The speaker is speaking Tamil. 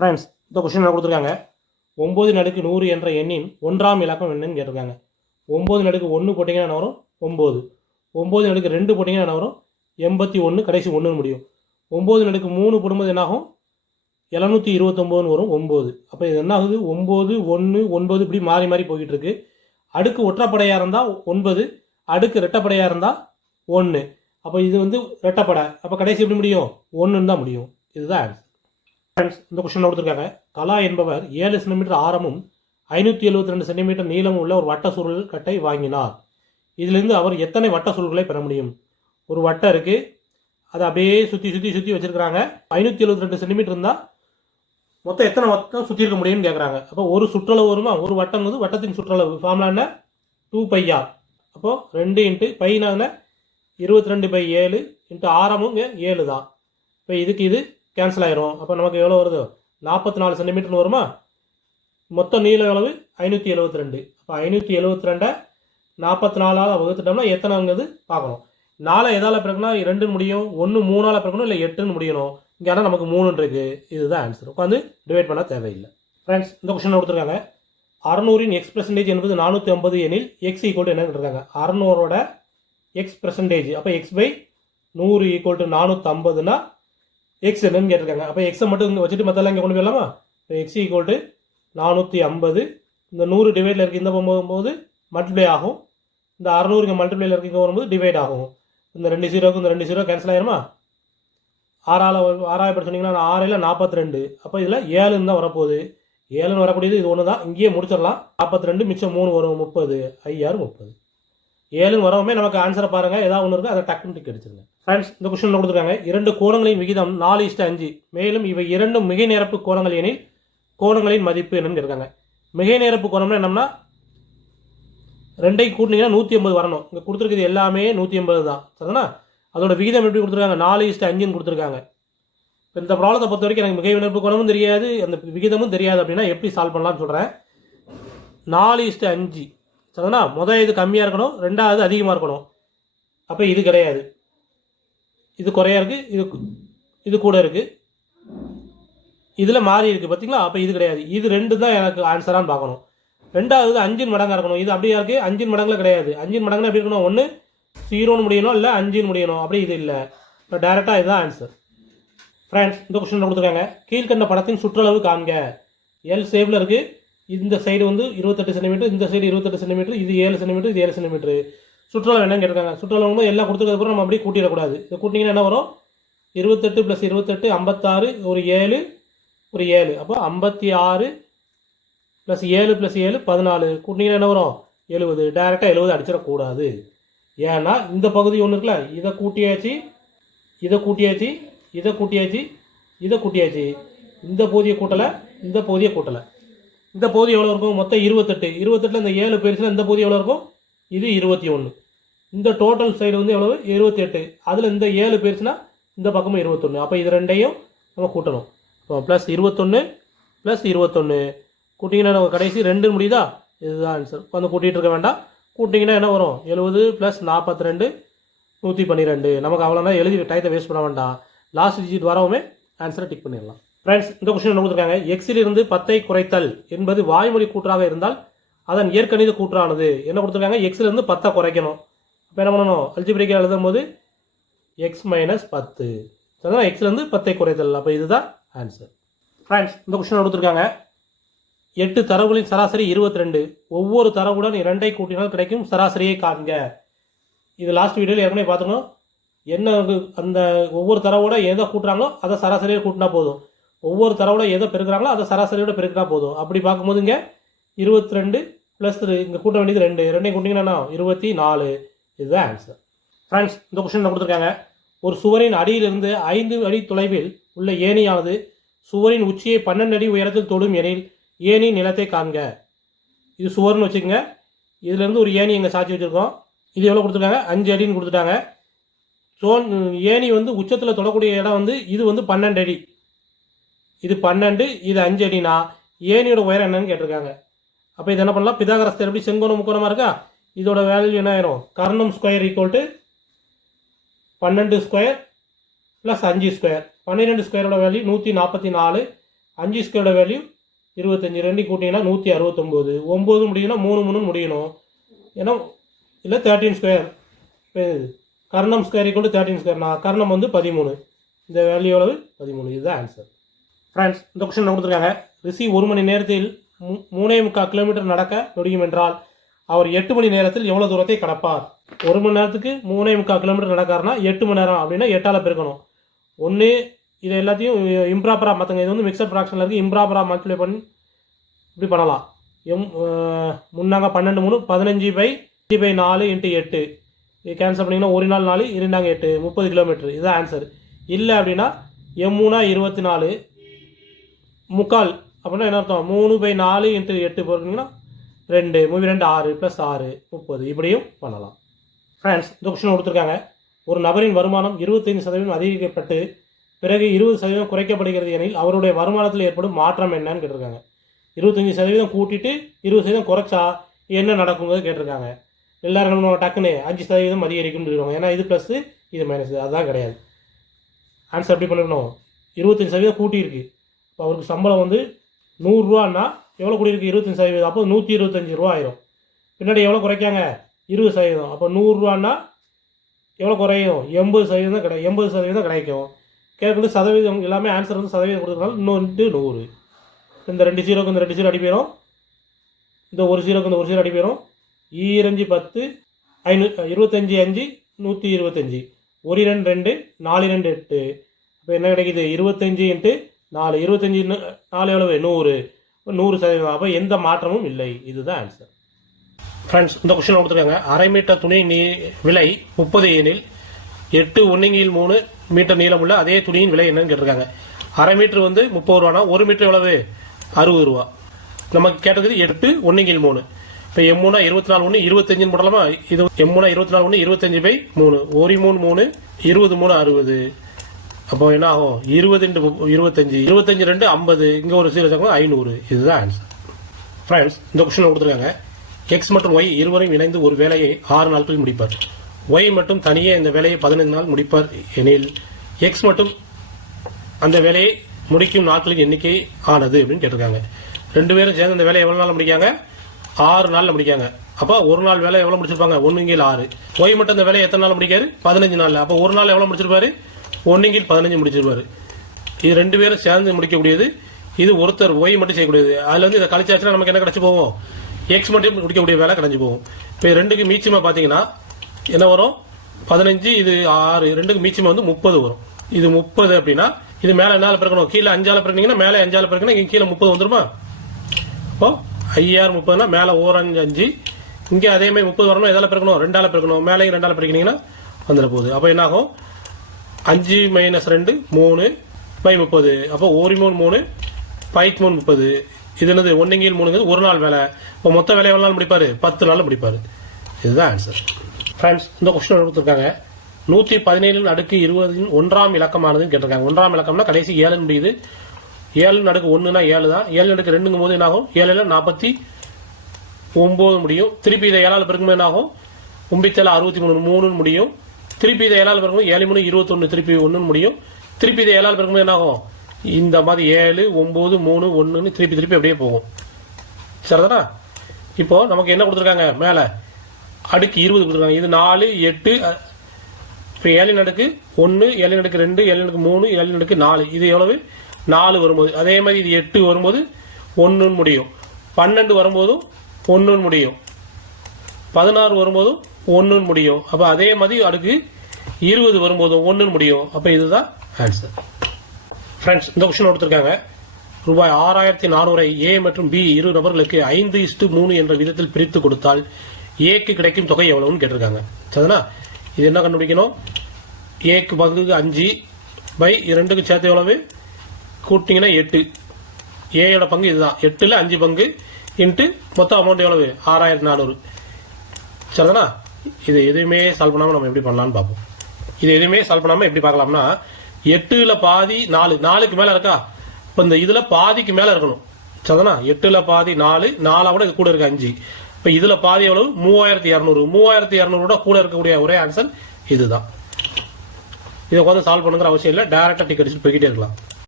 ஃப்ரெண்ட்ஸ், இந்த கொஸ்டின் என்ன கொடுத்துருக்காங்க, 9 × 100 என்ற எண்ணின் ஒன்றாம் இலக்கம் என்னன்னு கேட்டிருக்காங்க. 9 × 1 போட்டிங்கன்னா என்ன வரும்? 9. 9 × 2 போட்டிங்கன்னா என்ன வரும்? 81, கடைசி 1 முடியும். 9 × 3 போடும்போது என்ன ஆகும்? 729 வரும். 9. அப்போ இது என்ன ஆகுது? 9, 1, 9 இப்படி மாறி மாறி போய்கிட்டு இருக்கு. அடுக்கு ஒற்றைப்படையாக இருந்தால் 9, அடுக்கு ரெட்டப்படையாக இருந்தால் 1. அப்போ இது வந்து ரெட்டப்படை. அப்போ கடைசி எப்படி முடியும்? 1ன்னு தான் முடியும். இதுதான் ஆன்சர். ஃப்ரெண்ட்ஸ், இந்த கொஸ்டின் கொடுத்துருக்காங்க. கலா என்பவர் 7 சென்டிமீட்டர் ஆரமும் 572 சென்டிமீட்டர் நீளமும் உள்ள ஒரு வட்ட சுருள் கட்டை வாங்கினார். இதிலிருந்து அவர் எத்தனை வட்ட சுருள்களை பெற முடியும்? ஒரு வட்டம் இருக்குது, அதை அப்படியே சுற்றி சுற்றி சுற்றி வச்சுருக்கிறாங்க. 572 சென்டிமீட்டர் இருந்தால் மொத்தம் எத்தனை வட்டம் சுற்றி இருக்க முடியும்னு கேட்குறாங்க. அப்போ ஒரு சுற்றளவு வருமா? ஒரு வட்டம் வந்து வட்டத்தின் சுற்றளவு ஃபார்முலா என்ன? 2πr. அப்போது 2 × பைனாங்க 22/7 × ஆரமும் 7 தான். இப்போ இதுக்கு இது கேன்சல் ஆயிரும். அப்போ நமக்கு எவ்வளோ வருது? 44 சென்டிமீட்டர்னு வருமா? மொத்த நீள அளவு 572. அப்போ 572 44ஆல் வகுத்துட்டோம்னா எத்தனைங்கிறது பார்க்கணும். 4 எதால் பிறகுனா 2 முடியும், 1 3ஆல் பிறக்கணும், இல்லை 8ன்னு முடியணும். இங்கே ஆனால் நமக்கு 3 இருக்குது. இதுதான் ஆன்சர். உட்காந்து டிவைட் பண்ண தேவையில்லை. ஃப்ரெண்ட்ஸ், இந்த கொஸ்டின் கொடுத்துருக்காங்க. 600 X % என்பது 450 எனில் X ஈக்குவல் என்னன்னு இருக்காங்க. 600ஓட X%. அப்போ X/100 = 450னா எக்ஸ் என்னன்னு கேட்டிருக்காங்க. அப்போ எக்ஸை மட்டும் இங்கே வச்சுட்டு மற்றெல்லாம் இங்கே கொண்டு போயிடலாமா? இப்போ X = 450. இந்த 100 டிவைடில் இருக்குது, இந்த போகும்போது மல்டிப்ளை ஆகும். இந்த 600 இங்கே மல்டிப்ளையில் இருக்குது, இங்கே வரும்போது டிவைட் ஆகும். இந்த 2 0க்கு இந்த 2 0 கேன்சல் ஆயிருமா? 6ஆல் எப்படி சொன்னீங்கன்னா 6 42. அப்போ இதில் 7ன்னு தான் வரப்போகுது. 7ன்னு வரக்கூடியது இது ஒன்று தான். இங்கேயே முடிச்சிடலாம். 42 மிச்சம் 3 வரும், 30. 30. 7ன்னு வரவுமே நமக்கு ஆன்சரை பாருங்கள். ஏதாவது ஒன்று இருக்குது, அதை டக்குன்னு டிக் அடிச்சிருங்க. ஃப்ரெண்ட்ஸ், இந்த கொஸ்டின் கொடுத்துருக்காங்க. 2 கோணங்களின் விகிதம் 4:5. மேலும் இவை 2 மிகை நேரப்பு கோணங்கள் எனில் கோணங்களின் மதிப்பு என்னன்னு இருக்காங்க. மிகை நேரப்பு கோணம்னா என்னன்னா 2ஐ கூட்டினீங்கன்னா 180 வரணும். இங்கே கொடுத்துருக்குது எல்லாமே 180 தான். சரிங்களா? அதோட விகிதம் எப்படி கொடுத்துருக்காங்க? 4:5ன்னு கொடுத்துருக்காங்க. இப்போ இந்த ப்ராப்ளத்தை பொறுத்த வரைக்கும் எனக்கு மிகை நேரப்பு கோணமும் தெரியாது, அந்த விகிதமும் தெரியாது. அப்படின்னா எப்படி சால்வ் பண்ணலாம்னு சொல்கிறேன். 4:5. சரிங்களா? முதல் இது கம்மியாக இருக்கணும், ரெண்டாவது அதிகமாக இருக்கணும். அப்போ இது கிடையாது, இது குறையா இருக்குது, இது கூட இருக்குது, இதில் மாறி இருக்குது. பார்த்தீங்களா? அப்போ இது கிடையாது. இது 2 தான் எனக்கு ஆன்சரான்னு பார்க்கணும். ரெண்டாவது 5 மடங்காக இருக்கணும். இது அப்படியே இருக்குது, 5 மடங்கில் கிடையாது. 5 மடங்குல எப்படி இருக்கணும்? ஒன்று 0ன்னு முடியணும், இல்லை 5ன்னு முடியணும். அப்படி இது இல்லை. இப்போ டேரெக்டாக இதுதான் ஆன்சர். ஃப்ரெண்ட்ஸ், இந்த கொஸ்டின் கொடுத்துருக்காங்க. கீழ்கண்ட படத்தின் சுற்றளவு காண்க. எல் ஷேப்பில் இருக்குது. இந்த சைடு வந்து 28 சென்டிமீட்டர், இந்த சைடு 28 சென்டிமீட்டர், இது 7 சென்டிமீட்டர், இது 7 சென்டிமீட்டர். சுற்றளவு என்னன்னு கேட்டிருக்காங்க. சுற்றளவு வந்து எல்லாம் கொடுத்துருக்கப்புறம் நம்ம அப்படியே கூட்டிடக்கூடாது. இதை கூட்டிங்கன்னா என்ன வரும்? 28 + 28 56, ஒரு 7, ஒரு 7. அப்போ 56 + 7 + 7 14. கூட்டிங்கன்னா என்ன வரும்? 70. டேரெக்டாக 70 அடிச்சிடக்கூடாது. ஏன்னா இந்த பகுதி ஒன்று இருக்குல்ல, இதை கூட்டியாச்சு, இதை கூட்டியாச்சு, இதை கூட்டியாச்சு, இதை கூட்டியாச்சு. இந்த பகுதியை கூட்டலை, இந்த பகுதியை கூட்டலை. இந்த பகுதி எவ்வளோ இருக்கும்? மொத்தம் 28. 28ல் இந்த 7 போயிடுச்சுன்னா இந்த பகுதி எவ்வளோ இருக்கும்? இது 21. இந்த டோட்டல் சைடு வந்து எவ்வளவு? 28. அதில் இந்த 7 போயிடுச்சுன்னா இந்த பக்கமும் 21. அப்போ இது ரெண்டையும் நம்ம கூட்டணும். இப்போ +21 + 21 கூட்டிங்கன்னா நம்ம கடைசி 2 முடியுதா? இதுதான் ஆன்சர். வந்து கூட்டிகிட்டு இருக்க வேண்டாம். கூட்டிங்கன்னா என்ன வரும்? 70 + 42 112. நமக்கு அவ்வளோனா எழுதி டயத்தை வேஸ்ட் பண்ண வேண்டாம். லாஸ்ட் டிஜிட் வரவுமே ஆன்சரை டிக் பண்ணிடலாம். ஃப்ரெண்ட்ஸ், இந்த கொஸ்டின் என்ன கொடுத்துருக்காங்க. எக்ஸிலிருந்து 10ஐ குறைத்தல் என்பது வாய்மொழி கூற்றாக இருந்தால் அதன் இயற்கணித கூற்றானது. என்ன கொடுத்துருக்காங்க? எக்ஸிலிருந்து 10ஐ குறைக்கணும். இப்போ என்ன பண்ணணும்? அல்ஜிப்ரிக்காக எழுதும் போது x - 10. சரிங்களா? எக்ஸ்லேருந்து 10ஐ குறைத்தல். அப்போ இதுதான் ஆன்சர். ஃப்ரெண்ட்ஸ், இந்த கொஸ்டின் கொடுத்துருக்காங்க. 8 தரவுகளின் சராசரி 22. ஒவ்வொரு தரவுடன் 2ஐ கூட்டினால் கிடைக்கும் சராசரியை காண்க. இது லாஸ்ட் வீடியோவில் ஏற்கனவே பார்த்துக்கணும். என்ன அந்த ஒவ்வொரு தரவோட எதை கூட்டுறாங்களோ அதை சராசரியை கூட்டினா போதும். ஒவ்வொரு தரவோட எதை பெருக்கிறாங்களோ அதை சராசரியோட பெருக்கினா போதும். அப்படி பார்க்கும்போது இங்கே 22 + இங்கே கூட்ட வேண்டியது 2. 2ஐ கூட்டிங்கன்னா 24. இதுதான் ஆன்சர். ஃப்ரெண்ட்ஸ், இந்த கொஸ்டின் கொடுத்துருக்காங்க. ஒரு சுவரின் அடியிலிருந்து 5 அடி தொலைவில் உள்ள ஏணியானது சுவரின் உச்சியை 12 அடி உயரத்தில் தொடும் எனில் ஏணி நிலத்தை காண்க. இது சுவர்னு வச்சுக்கோங்க. இதுலேருந்து ஒரு ஏணி இங்கே சாட்சி வச்சுருக்கோம். இது எவ்வளோ கொடுத்துருக்காங்க? 5 அடின்னு கொடுத்துட்டாங்க. ஸோ ஏணி வந்து உச்சத்தில் தொடக்கூடிய இடம் வந்து இது வந்து 12 அடி. இது 12, இது 5 அடினா ஏணியோட உயரம் என்னன்னு கேட்டிருக்காங்க. அப்போ இது என்ன பண்ணலாம்? பிதாகரஸ் எப்படி செங்கோணம் முக்கோணமாக இருக்கா? இதோட வேல்யூ என்ன ஆயிரும்? கர்ணம் ஸ்கொயர் = 12² + 5². 12² வேல்யூ 144. 5 ஸ்கொயரோட வேல்யூ 25, ரெண்டையும் கூட்டிங்கன்னா 169. 9 முடியும்னா 3 3 முடியணும். ஏன்னா இல்லை 13 square. Karnam square equal to 13 square. நான் கர்ணம் வந்து 13. இந்த வேல்யூ எவ்வளவு? 13. இதுதான் ஆன்சர். ஃப்ரெண்ட்ஸ், இந்த கொஸ்டின் கொடுத்துருக்காங்க. ரிஷி 1 மணி நேரத்தில் 3.25 கிலோமீட்டர் நடக்க முடியும் என்றால் அவர் 8 மணி நேரத்தில் எவ்வளோ தூரத்தை கடப்பார்? 1 மணி நேரத்துக்கு 3.25 கிலோமீட்டர் நடக்காருன்னா 8 மணி நேரம் அப்படின்னா 8ஆல் பெருக்கணும். ஒன்று இது எல்லாத்தையும் இம்ப்ராப்பராக மாற்றுங்க. இது வந்து மிக்சட் ஃப்ராக்ஷனில் இருக்குது. இம்ப்ராப்பராக மல்டிப்ளை பண்ணி இப்படி பண்ணலாம். முன்னாங்க 12 3 15/4 × 8. இது கேன்சல் பண்ணிங்கன்னா 1 நாள் 4 2 8 30 கிலோமீட்டர். இதுதான் ஆன்சர். இல்லை அப்படின்னா M3 24 முக்கால் அப்படின்னா என்ன அர்த்தம்? 3/4 × 8 போட்டிங்கன்னா 2 2 6 + 6 30. இப்படியும் பண்ணலாம். ஃப்ரெண்ட்ஸ், இந்த கொஸ்டின் கொடுத்துருக்காங்க. ஒரு நபரின் வருமானம் 25% அதிகரிக்கப்பட்டு பிறகு 20% குறைக்கப்படுகிறது எனில் அவருடைய வருமானத்தில் ஏற்படும் மாற்றம் என்னன்னு கேட்டிருக்காங்க. 25% கூட்டிட்டு 20% குறைச்சா என்ன நடக்குங்கிறது கேட்டிருக்காங்க. எல்லாரும் டக்குன்னு 5% அதிகரிக்கும்னு சொல்லிடுவாங்க. ஏன்னா இது ப்ளஸ் இது மைனஸ். அதுதான் கிடையாது. ஆன்சர் எப்படி பண்ணணும்? 25% கூட்டியிருக்கு. இப்போ அவருக்கு சம்பளம் வந்து 100 ரூபான்னா எவ்வளோ கூட்டியிருக்கு? 25%. அப்போ 125 ரூபா ஆயிரும். பின்னாடி எவ்வளோ குறைக்காங்க? 20%. அப்போ 100 ரூபான்னா எவ்வளோ குறையும்? 80% தான் கிடைக்கும். 80% தான் கிடைக்கும். கேட்கறது சதவீதம் எல்லாமே ஆன்சர் வந்து சதவீதம் கொடுக்குறதுனால இன்னொன்று 100. இந்த 2 0க்கு இந்த 2 0 அடி போயிடும். இந்த 1 0க்கு இந்த 1 0 அடி போயிடும். 2 10 25 5 125. 1 2 2 4 2 8. இப்போ என்ன கிடைக்குது? 25 × 4. 25 4 எவ்வளவு? 100. 100%. அப்போ எந்த மாற்றமும் இல்லை. இதுதான் ஆன்சர். ஃப்ரெண்ட்ஸ், இந்த கொஸ்டின் கொடுத்துருக்காங்க. அரை மீட்டர் துணி விலை 30 எனில் 8 1/3 மீட்டர் நீளம் உள்ள அதே துணியின் விலை என்னன்னு கேட்டிருக்காங்க. அரை மீட்டர் வந்து 30 ரூபானா 1 மீட்டர் எவ்வளவு? 60 ரூபா. நமக்கு கேட்டது 8 1/3. இப்போ M3 24 1 25 போடலாமா? இது M3 24 1 25/3. 1 3 3 20 3 60. அப்போ என்ன ஆகும்? 20 × 25 25 2 50. இங்கே ஒரு 0 சேர்க்கும் 500. இதுதான் ஆன்சர். ஃப்ரெண்ட்ஸ், இந்த கொஸ்டின் கொடுத்துருக்காங்க. எக்ஸ் மற்றும் ஒய் இருவரும் இணைந்து ஒரு வேலையை 6 நாட்களில் முடிப்பார். ஒய் மட்டும் தனியே இந்த வேலையை 15 நாள் முடிப்பார் எனில் எக்ஸ் மட்டும் அந்த வேலையை முடிக்கும் நாட்களின் எண்ணிக்கை ஆனது அப்படின்னு கேட்டிருக்காங்க. 2 பேரும் சேர்ந்து அந்த வேலையை எவ்வளோ நாள் முடிக்காங்க? 6 நாளில் முடிக்காங்க. அப்போ ஒரு நாள் வேலை எவ்வளோ முடிச்சிருப்பாங்க? 1/6. ஒய் மட்டும் அந்த வேலையை எத்தனை நாள் முடிக்காரு? 15 நாளில். அப்போ ஒரு நாள் எவ்வளோ முடிச்சிருப்பாரு? 1/15 முடிச்சிருப்பாரு. இது 2 பேரும் சேர்ந்து முடிக்கக்கூடியது. இது ஒருத்தர் ஒய் மட்டும் செய்யக்கூடியது. அதுல வந்து இதை கழிச்சாச்சுன்னா நமக்கு என்ன கிடைச்சி போவோம்? எக்ஸ் மட்டும் முடிக்கக்கூடிய வேலை கிடைச்சி போகும். இப்போ 2க்கு மீச்சமாக பார்த்தீங்கன்னா என்ன வரும்? 15. இது 6. 2க்கு மீச்சமாக வந்து 30 வரும். இது 30 அப்படின்னா இது மேலே 4 பிறக்கணும். கீழே 5ஆல் பிறக்கீங்கன்னா மேலே 5ஆல் பிறக்கணும். இங்கே கீழே 30 வந்துருமா? இப்போ 5 30னா மேலே 1 5 5. இங்கே அதே மாதிரி 30 வரணும். எதால பிறக்கணும்? 2ஆல் பிறக்கணும். மேலே 2ஆல் பிறக்கினீங்கன்னா வந்துட போகுது. அப்போ என்ன ஆகும்? 5 - 2 3/30. அப்போ 1 3 3 5 30. இது என்னது? 1/3 ஒரு நாள் வேலை. இப்போ மொத்த வேலை எவ்வளோ நாள் முடிப்பாரு? 10 நாள் முடிப்பாரு. இதுதான் ஆன்சர். ஃப்ரெண்ட்ஸ், இந்த கொஸ்டின் கொடுத்துருக்காங்க. 117 × 1/20 இலக்கமானதுன்னு கேட்டிருக்காங்க. 1ஆம் இலக்கம்னா கடைசி 7 முடியுது. 7 1னா 7 தான். 7 2ங்கும் போது என்ன ஆகும்? 7 49 முடியும். திருப்பி இதை 7ஆல் பிறகும்போது என்ன ஆகும்? 9 63 3 முடியும். திருப்பி இதை 7ஆல் பிறகும்போது 7 3 21 திருப்பி 1 முடியும். திருப்பி இதை 7ஆல் பிறகும்போது என்ன ஆகும்? இந்த மாதிரி 7 9 3 1ன்னு திருப்பி அப்படியே போகும். சரிதானா? இப்போ நமக்கு என்ன கொடுத்துருக்காங்க? மேலே அடுக்கு 20 கொடுத்துருக்காங்க. இது 4 8. இப்போ 7 அடுக்கு 1 7 அடுக்கு 2 7 அடுக்கு 3 7 அடுக்கு 4. இது எவ்வளவு? 4 வரும்போது அதே மாதிரி இது 8 வரும்போது 1 முடியும். 12 வரும்போதும் 1 முடியும். 16 வரும்போதும் 1 முடியும். அப்போ அதே மாதிரி அடுக்கு 20 வரும்போதும் 1 முடியும். அப்போ இதுதான் ஆன்சர். ஃப்ரெண்ட்ஸ், இந்த கொஸ்டின் கொடுத்துருக்காங்க. ரூபாய் 6400 ஏ மற்றும் பி இரு நபர்களுக்கு 5:3 என்ற விதத்தில் பிரித்து கொடுத்தால் ஏக்கு கிடைக்கும் தொகை எவ்வளவுன்னு கேட்டிருக்காங்க. சரிதானா? இது என்ன கண்டுபிடிக்கணும்? ஏக்கு பங்குக்கு 5/2க்கு சேர்த்து எவ்வளவு? கூட்டிங்கன்னா 8. ஏயோட பங்கு இதுதான். 8ல் 5 பங்கு இன்ட்டு மொத்த அமௌண்ட் எவ்வளவு? 6400. சரிதானா? இது எதுவுமே சால்வ் பண்ணாமல் நம்ம எப்படி பண்ணலாம்னு பார்ப்போம். இது எதுவுமே சால்வ் பண்ணாமல் எப்படி பார்க்கலாம்னா 8ல் பாதி 4 4க்கு மேலே இருக்கா? இப்போ இந்த இதில் பாதிக்கு மேலே இருக்கணும். சரிதானா? 8ல் பாதி 4 4 விட இது கூட இருக்கு 5. இப்போ இதில் பாதி எவ்வளவு? 3200. 3200 கூட இருக்கக்கூடிய ஒரே ஆன்சர் இதுதான். இதை உட்காந்து சால்வ் பண்ணுங்கிற அவசியம் இல்லை. டைரக்டாக டிக் அடிச்சுட்டு போய்கிட்டே இருக்கலாம்.